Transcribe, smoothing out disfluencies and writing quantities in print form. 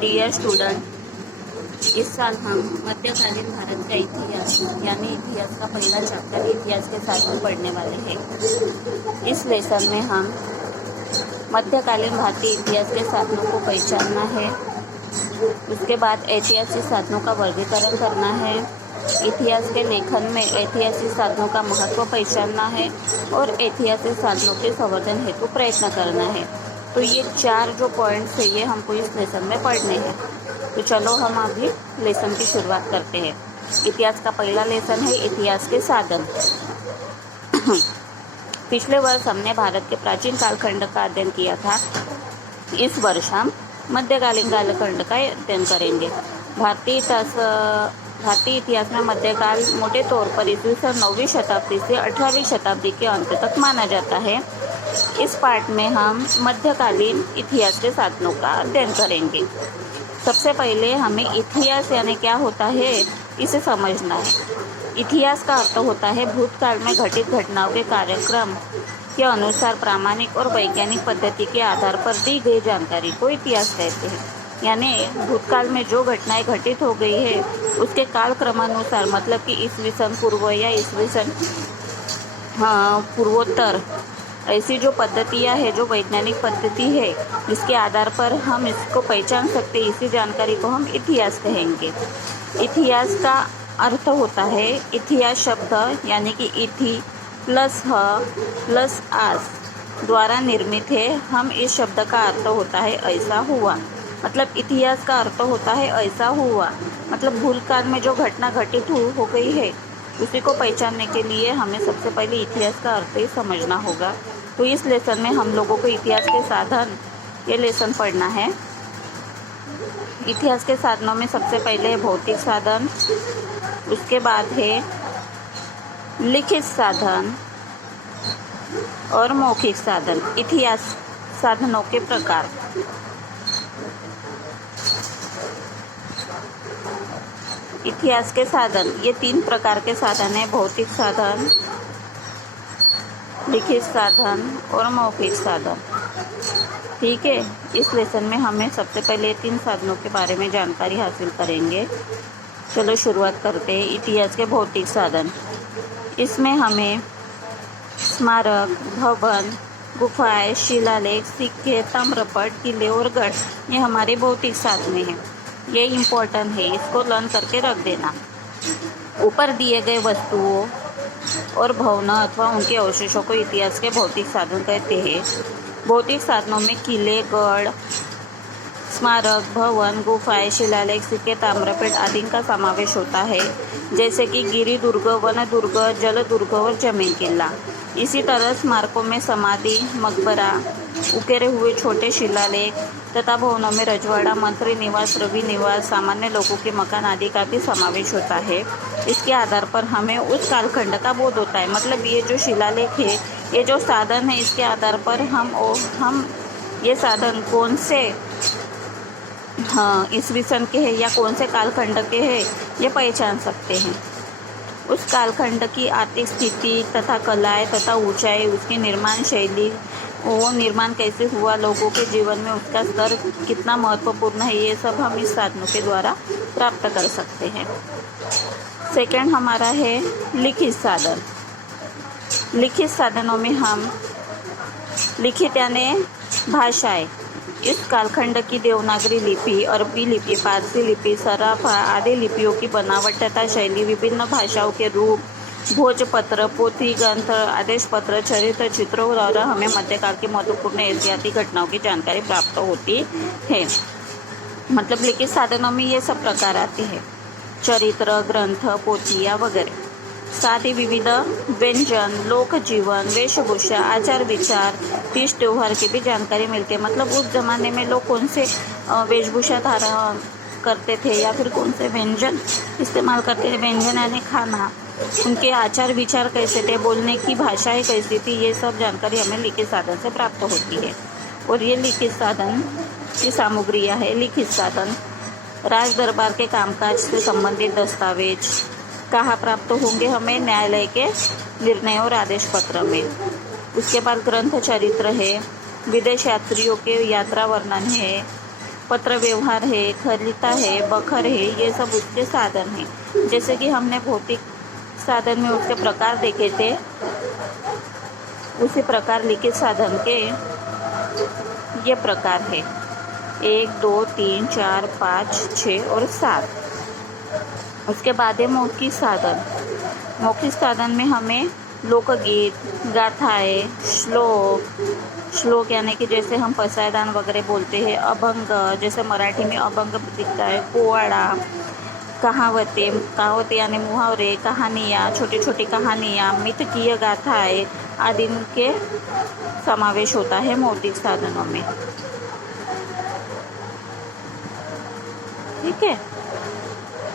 Dear student, इस साल हम मध्यकालीन भारत का इतिहास यानी इतिहास का पहला चैप्टर इतिहास के साथ में पढ़ने वाले हैं। इस लेसन में हम मध्यकालीन भारतीय इतिहास के साधनों को पहचानना है, उसके बाद ऐतिहासिक साधनों का वर्गीकरण करना है, इतिहास के लेखन में ऐतिहासिक साधनों का महत्व पहचानना है और ऐतिहासिक साधनों के संवर्धन हेतु प्रयत्न करना है। तो ये 4 जो पॉइंट्स है ये हमको इस लेसन में पढ़ने हैं। तो चलो हम अभी लेसन की शुरुआत करते हैं। इतिहास का पहला लेसन है इतिहास के साधन। पिछले वर्ष हमने भारत के प्राचीन कालखंड का अध्ययन किया था। इस वर्ष हम मध्यकालीन कालखंड का अध्ययन करेंगे। भारतीय इतिहास में मध्यकाल मोटे तौर पर ईस्वी सन 9वीं शताब्दी से 18वीं शताब्दी के अंत तक माना जाता है। इस पार्ट में हम मध्यकालीन इतिहास के साधनों का अध्ययन करेंगे। सबसे पहले हमें इतिहास यानी क्या होता है इसे समझना है। इतिहास का अर्थ होता है भूतकाल में घटित घटनाओं के कार्यक्रम के अनुसार प्रामाणिक और वैज्ञानिक पद्धति के आधार पर दी गई जानकारी को इतिहास कहते हैं। यानी भूतकाल में जो घटनाएं घटित हो गई है उसके काल क्रमानुसार, मतलब कि ईस्वी सन पूर्व या ईस्वी सन पूर्वोत्तर, ऐसी जो पद्धतियाँ है, जो वैज्ञानिक पद्धति है जिसके आधार पर हम इसको पहचान सकते हैं, इसी जानकारी को हम इतिहास कहेंगे। इतिहास का अर्थ होता है, इतिहास शब्द यानी कि इति प्लस ह प्लस आस द्वारा निर्मित है। हम इस शब्द का अर्थ होता है ऐसा हुआ, मतलब इतिहास का अर्थ होता है ऐसा हुआ, मतलब भूतकाल में जो घटना घटित हो गई है उसी को पहचानने के लिए हमें सबसे पहले इतिहास का अर्थ ही समझना होगा। तो इस लेसन में हम लोगों को इतिहास के साधन ये लेसन पढ़ना है। इतिहास के साधनों में सबसे पहले है भौतिक साधन, उसके बाद है लिखित साधन और मौखिक साधन। इतिहास साधनों के प्रकार। इतिहास के साधन ये 3 प्रकार के साधन हैं, भौतिक साधन, लिखित साधन और मौखिक साधन। ठीक है, इस लेसन में हमें सबसे पहले 3 साधनों के बारे में जानकारी हासिल करेंगे। चलो शुरुआत करते हैं। इतिहास के भौतिक साधन, इसमें हमें स्मारक, भवन, गुफाएं, शिलालेख, सिक्के, ताम्रपट, किले और गढ़ ये हमारे भौतिक साधन हैं। ये इम्पोर्टेंट है, इसको लर्न करके रख देना। ऊपर दिए गए वस्तुओं और भवनों अथवा उनके अवशेषों को इतिहास के भौतिक साधन कहते हैं। भौतिक साधनों में किले, गढ़, स्मारक, भवन, गुफाएं, शिलालेख, सिक्के, ताम्रपट आदि का समावेश होता है, जैसे कि गिरि दुर्ग, वन दुर्ग, जल दुर्ग और जमीन किला। इसी तरह स्मारकों में समाधि, मकबरा, उकेरे हुए छोटे शिलालेख तथा भवनों में रजवाड़ा, मंत्री निवास, रवि निवास, सामान्य लोगों के मकान आदि का भी समावेश होता है। इसके आधार पर हमें उस कालखंड का बोध होता है, मतलब ये जो शिलालेख है, ये जो साधन है, इसके आधार पर हम ये साधन कौन से ईस्वी सन के हैं या कौन से कालखंड के हैं ये पहचान सकते हैं। उस कालखंड की आर्थिक स्थिति तथा कलाएं तथा ऊंचाई, उसकी निर्माण शैली, वो निर्माण कैसे हुआ, लोगों के जीवन में उसका स्तर कितना महत्वपूर्ण है, ये सब हम इस साधनों के द्वारा प्राप्त कर सकते हैं। सेकंड हमारा है लिखित साधन। लिखित साधनों में हम लिखित यानी भाषाएं, इस कालखंड की देवनागरी लिपि, अरबी लिपि, पारसी लिपि, सराफा आदि लिपियों की बनावट तथा शैली, विभिन्न भाषाओं के रूप, भोजपत्र, पोथी, ग्रंथ, आदेश पत्र, चरित्र, चित्रों द्वारा हमें मध्यकाल की महत्वपूर्ण ऐतिहासिक घटनाओं की जानकारी प्राप्त होती है। मतलब लिखित साधनों में ये सब प्रकार आते हैं, चरित्र, ग्रंथ, पोथियाँ वगैरह। साथ ही विविध व्यंजन, लोक जीवन, वेशभूषा, आचार विचार, तीज त्योहार की भी जानकारी मिलती है। मतलब उस जमाने में लोग कौन से वेशभूषा धारण करते थे या फिर कौन से व्यंजन इस्तेमाल करते थे, व्यंजन यानी खाना, उनके आचार विचार कैसे थे, बोलने की भाषाएं कैसी थी, ये सब जानकारी हमें लिखित साधन से प्राप्त होती है। और ये लिखित साधन की सामग्रियाँ है। लिखित साधन राज दरबार के कामकाज से संबंधित दस्तावेज कहाँ प्राप्त होंगे हमें, न्यायालय के निर्णय और आदेश पत्र में। उसके बाद ग्रंथ चरित्र है, विदेश यात्रियों के यात्रा वर्णन है, पत्र व्यवहार है, खलीता है, बखर है, ये सब उसके साधन हैं। जैसे कि हमने भौतिक साधन में उसके प्रकार देखे थे, उसी प्रकार लिखित साधन के ये प्रकार है 1, 2, 3, 4, 5, 6 और 7। उसके बाद है मौखिक साधन। मौखिक साधन में हमें लोकगीत, गाथाएँ, श्लोक यानी कि जैसे हम पसायदान वगैरह बोलते हैं, अभंग जैसे मराठी में अभंग दिखता है, पोवाड़ा, कहावतें यानी मुहावरे, कहानियाँ, छोटी छोटी कहानियाँ, मिथकीय गाथाएँ आदि के समावेश होता है मौखिक साधनों में। ठीक है।